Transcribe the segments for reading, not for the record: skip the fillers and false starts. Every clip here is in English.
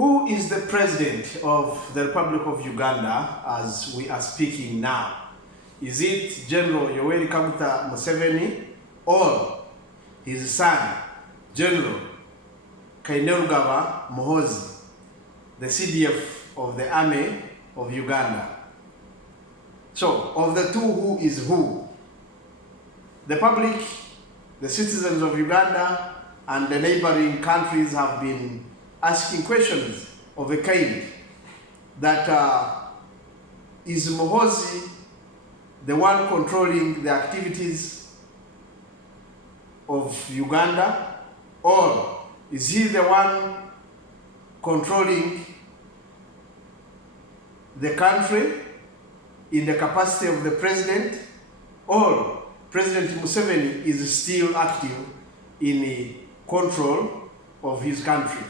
Who is the president of the Republic of Uganda as we are speaking now? Is it General Yoweri Museveni or his son, General Kainerugaba Muhoozi, the CDF of the Army of Uganda? So, of the two, who is who? The public, the citizens of Uganda, and the neighboring countries have been asking questions of a kind that is Muhoozi the one controlling the activities of Uganda, or is he the one controlling the country in the capacity of the president, or President Museveni is still active in the control of his country?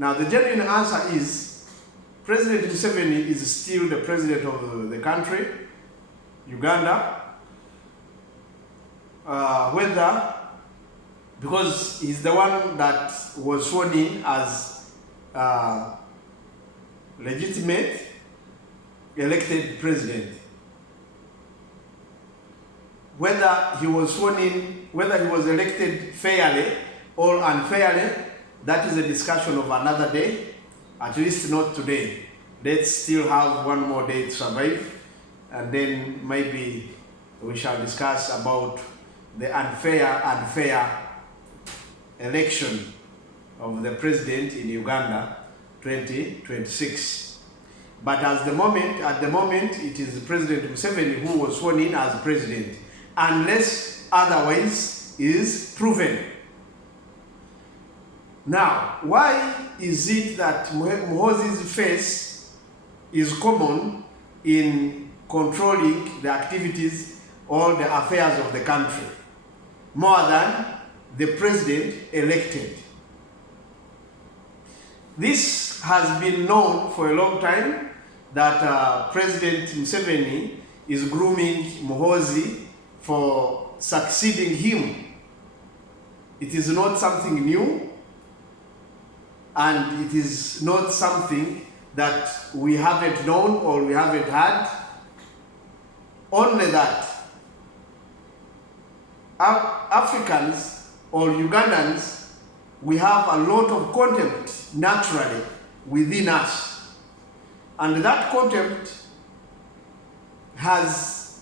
Now, the genuine answer is President Museveni is still the president of the country, Uganda, whether because he's the one that was sworn in as legitimate elected president. Whether he was sworn in, whether he was elected fairly or unfairly, that is a discussion of another day, at least not today. Let's still have one more day to survive, and then maybe we shall discuss about the unfair election of the president in Uganda 2026. But at the moment, it is President Museveni who was sworn in as president, unless otherwise is proven. Now, why is it that Muhoozi's face is common in controlling the activities or the affairs of the country more than the president elected? This has been known for a long time that President Museveni is grooming Muhoozi for succeeding him. It is not something new, and it is not something that we haven't known or we haven't had. Only that Africans or Ugandans, we have a lot of contempt naturally within us. And that contempt has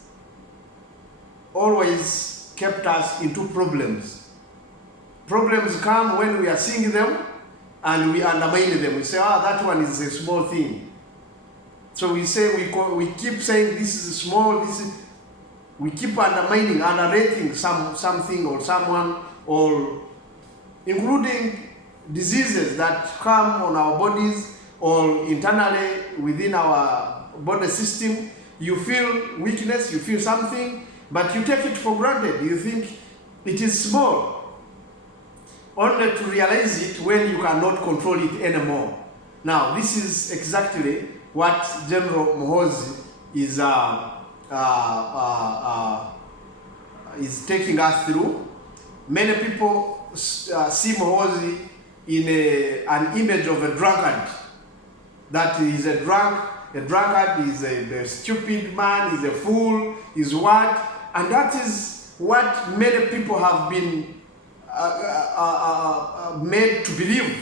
always kept us into problems. Problems come when we are seeing them and we undermine them. We say, that one is a small thing. So we say, we keep saying this is small, we keep undermining, underrating something or someone, or including diseases that come on our bodies or internally within our body system. You feel weakness, you feel something, but you take it for granted. You think it is small, only to realize it when you cannot control it anymore. Now, this is exactly what General Muhoozi is taking us through. Many people see Muhoozi in an image of a drunkard. That he is a drunkard, is a stupid man, is a fool, is what? And that is what many people have been made to believe.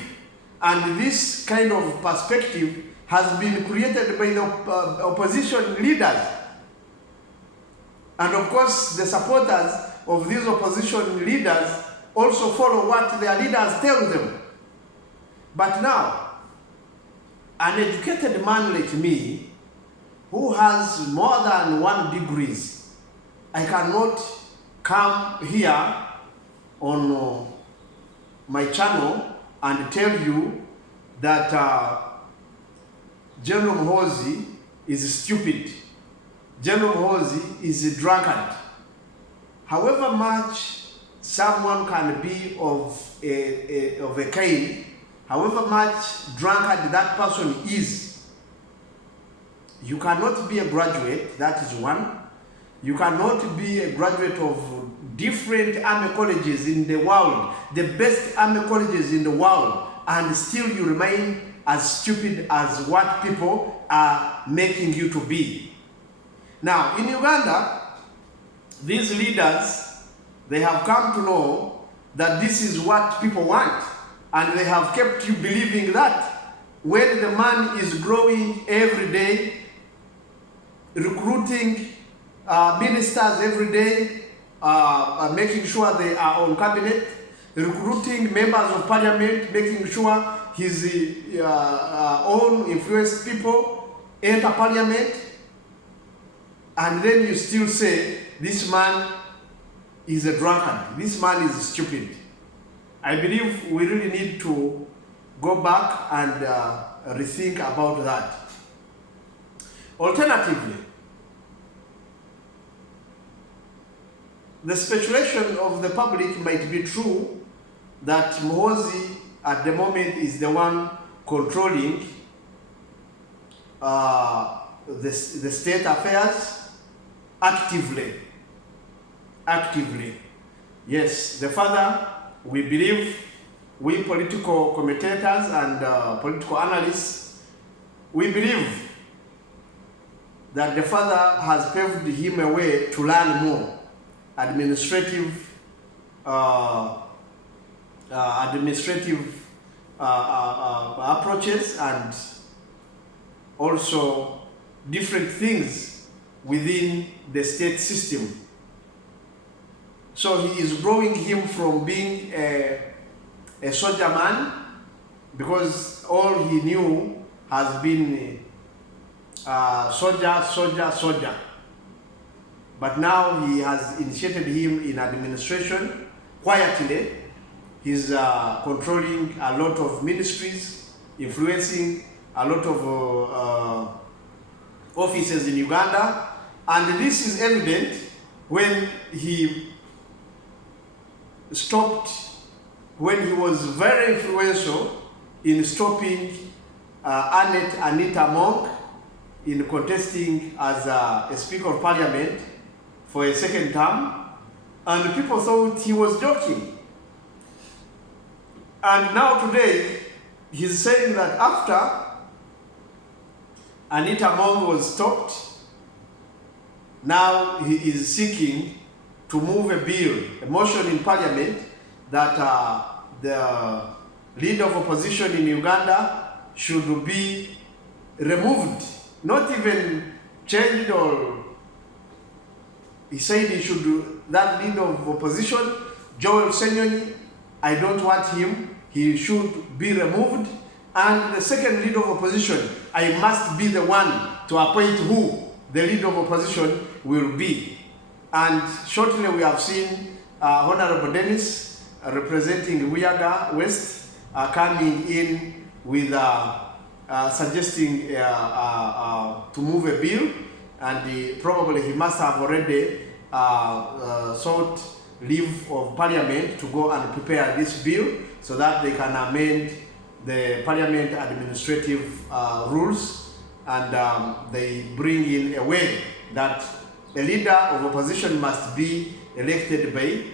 And this kind of perspective has been created by the opposition leaders. And of course, the supporters of these opposition leaders also follow what their leaders tell them. But now, an educated man like me, who has more than 1 degree, I cannot come here on my channel and tell you that General Muhoozi is stupid. General Muhoozi is a drunkard. However much someone can be of a kind, however much drunkard that person is, you cannot be a graduate, that is one. You cannot be a graduate of different army colleges in the world, the best army colleges in the world, and still you remain as stupid as what people are making you to be. Now, in Uganda, these leaders, they have come to know that this is what people want, and they have kept you believing that when the man is growing every day, recruiting ministers every day, making sure they are on cabinet, recruiting members of parliament, making sure his own influenced people enter parliament, and then you still say this man is a drunkard, this man is stupid. I believe we really need to go back and rethink about that. Alternatively, the speculation of the public might be true that Muhoozi at the moment is the one controlling the state affairs actively. Yes, the father, we believe, we political commentators and political analysts, we believe that the father has paved him a way to learn more administrative approaches and also different things within the state system. So he is growing him from being a soldier man, because all he knew has been soldier. But now he has initiated him in administration quietly. He's controlling a lot of ministries, influencing a lot of offices in Uganda. And this is evident when he when he was very influential in stopping Anita Monk in contesting as a Speaker of Parliament for a second term, and people thought he was joking. And now today, he's saying that after Anita Monk was stopped, now he is seeking to move a bill, a motion in Parliament, that the leader of opposition in Uganda should be removed, not even changed, or he said he should do that leader of opposition, Joel Senyonyi, I don't want him, he should be removed. And the second leader of opposition, I must be the one to appoint who the leader of opposition will be. And shortly we have seen Honorable Dennis representing Wiaga West coming in with suggesting to move a bill, and probably he must have already sought leave of Parliament to go and prepare this bill so that they can amend the Parliament administrative rules, and they bring in a way that a leader of opposition must be elected by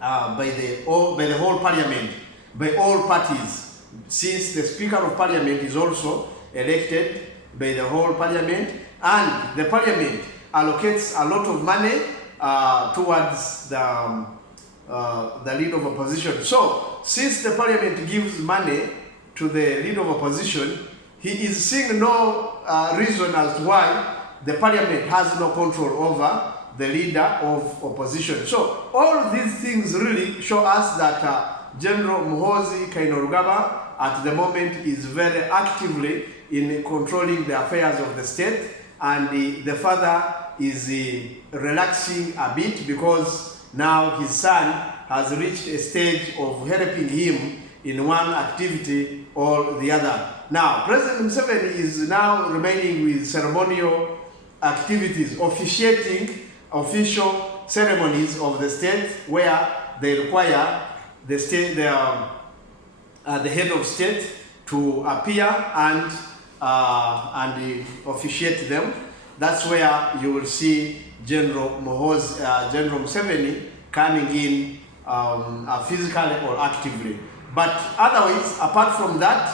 the whole Parliament, by all parties, since the Speaker of Parliament is also elected by the whole Parliament, and the Parliament allocates a lot of money towards the leader of opposition. So, since the Parliament gives money to the leader of opposition, he is seeing no reason as to why the Parliament has no control over the leader of opposition. So all these things really show us that General Muhoozi Kainerugaba at the moment is very actively in controlling the affairs of the state, and the father is relaxing a bit because now his son has reached a stage of helping him in one activity or the other. Now, President Museveni is now remaining with ceremonial activities, officiating official ceremonies of the state where they require the state, the head of state to appear and officiate them. that's where you will see General Muhoozi, General Museveni coming in physically or actively. But otherwise, apart from that,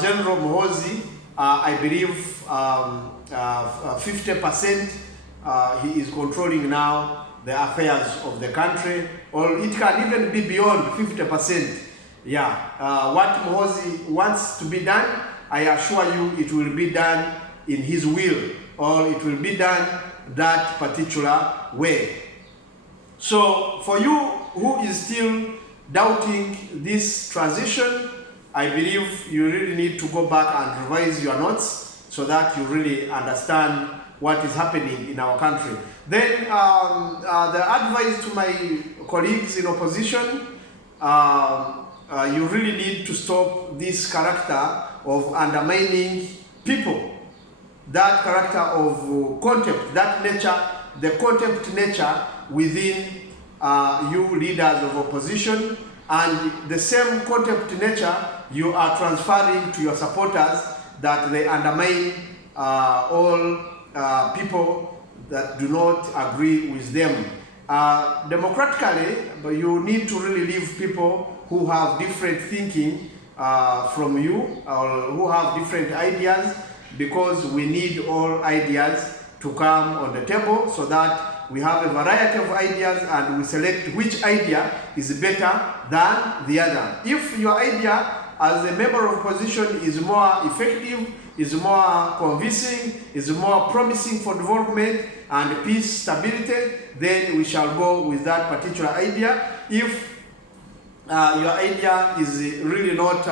General Muhoozi, I believe 50% he is controlling now the affairs of the country, or it can even be beyond 50%. Yeah, what Muhoozi wants to be done, I assure you it will be done in his will, or it will be done that particular way. So for you who is still doubting this transition, I believe you really need to go back and revise your notes so that you really understand what is happening in our country. Then the advice to my colleagues in opposition, you really need to stop this character of undermining people. That character of contempt, that nature, the contempt nature within you leaders of opposition, and the same contempt nature you are transferring to your supporters, that they undermine all people that do not agree with them. Democratically, but you need to really leave people who have different thinking from you, or who have different ideas, because we need all ideas to come on the table so that we have a variety of ideas and we select which idea is better than the other. If your idea as a member of opposition is more effective, is more convincing, is more promising for development and peace, stability, then we shall go with that particular idea. If your idea is really not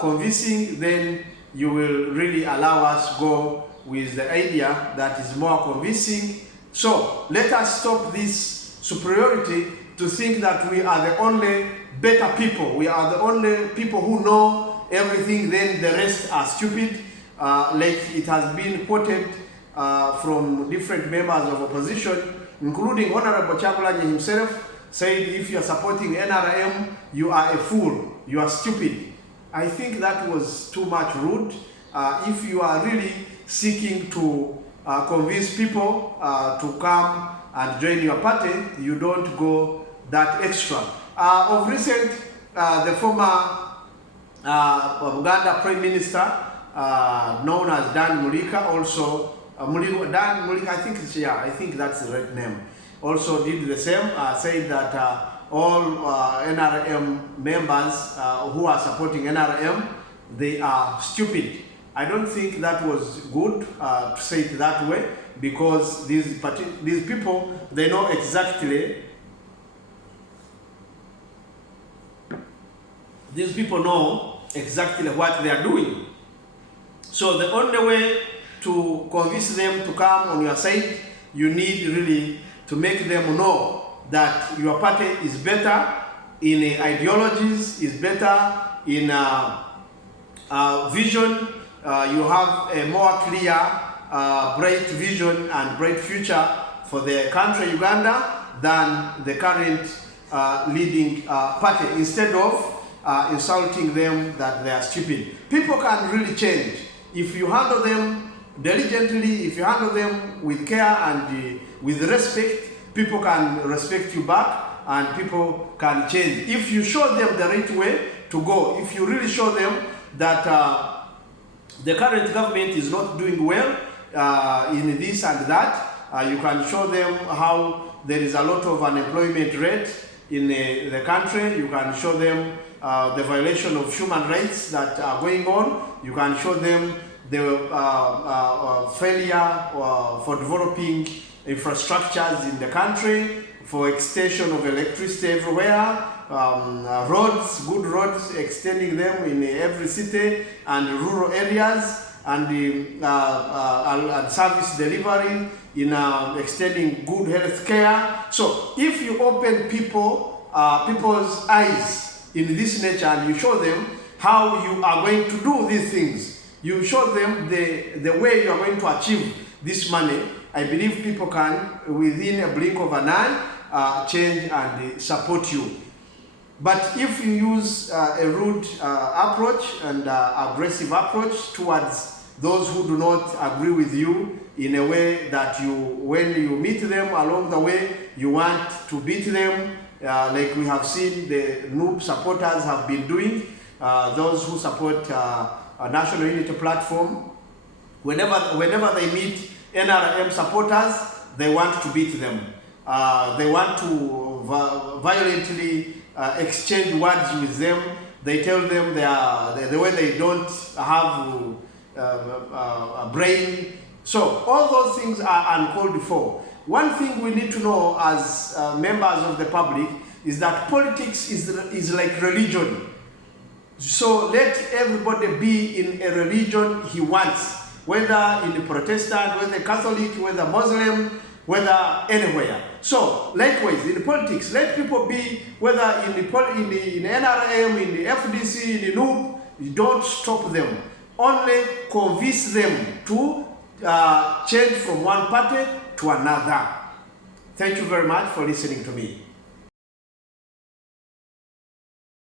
convincing, then you will really allow us go with the idea that is more convincing. So let us stop this superiority to think that we are the only better people. We are the only people who know everything, then the rest are stupid. Like it has been quoted from different members of opposition, including Honorable Chagulanyi himself, said if you are supporting NRM, you are a fool, you are stupid. I think that was too much rude. If you are really seeking to convince people to come and join your party, you don't go that extra. Of recent, the former Uganda Prime Minister, known as Dan Mulika, also Dan Mulika, I think that's the right name, also did the same. Said that all NRM members who are supporting NRM, they are stupid. I don't think that was good to say it that way, because these people, they know exactly. These people know exactly what they are doing. So the only way to convince them to come on your side, you need really to make them know that your party is better in ideologies, is better in vision. You have a more clear, bright vision and bright future for the country Uganda than the current leading party, instead of insulting them that they are stupid. People can really change. If you handle them diligently, if you handle them with care and with respect, people can respect you back and people can change. If you show them the right way to go, if you really show them that the current government is not doing well in this and that, you can show them how there is a lot of unemployment rate in the country. You can show them the violation of human rights that are going on. You can show them the failure for developing infrastructures in the country, for extension of electricity everywhere, roads, good roads, extending them in every city and rural areas, and service delivery in extending good health care. So if you open people's eyes in this nature and you show them how you are going to do these things, you show them the way you are going to achieve this money, I believe people can, within a blink of an eye, change and support you. But if you use a rude approach and aggressive approach towards those who do not agree with you in a way that when you meet them along the way, you want to beat them, like we have seen the NUP supporters have been doing, those who support a National Unity Platform. Whenever they meet NRM supporters, they want to beat them. They want to violently exchange words with them. They tell them the way they don't have a brain. So all those things are uncalled for. One thing we need to know as members of the public is that politics is like religion. So let everybody be in a religion he wants, whether in the Protestant, whether Catholic, whether Muslim, whether anywhere. So likewise in the politics, let people be whether in the NRM, in the FDC, in the NUP. You don't stop them. Only convince them to change from one party to another. Thank you very much for listening to me.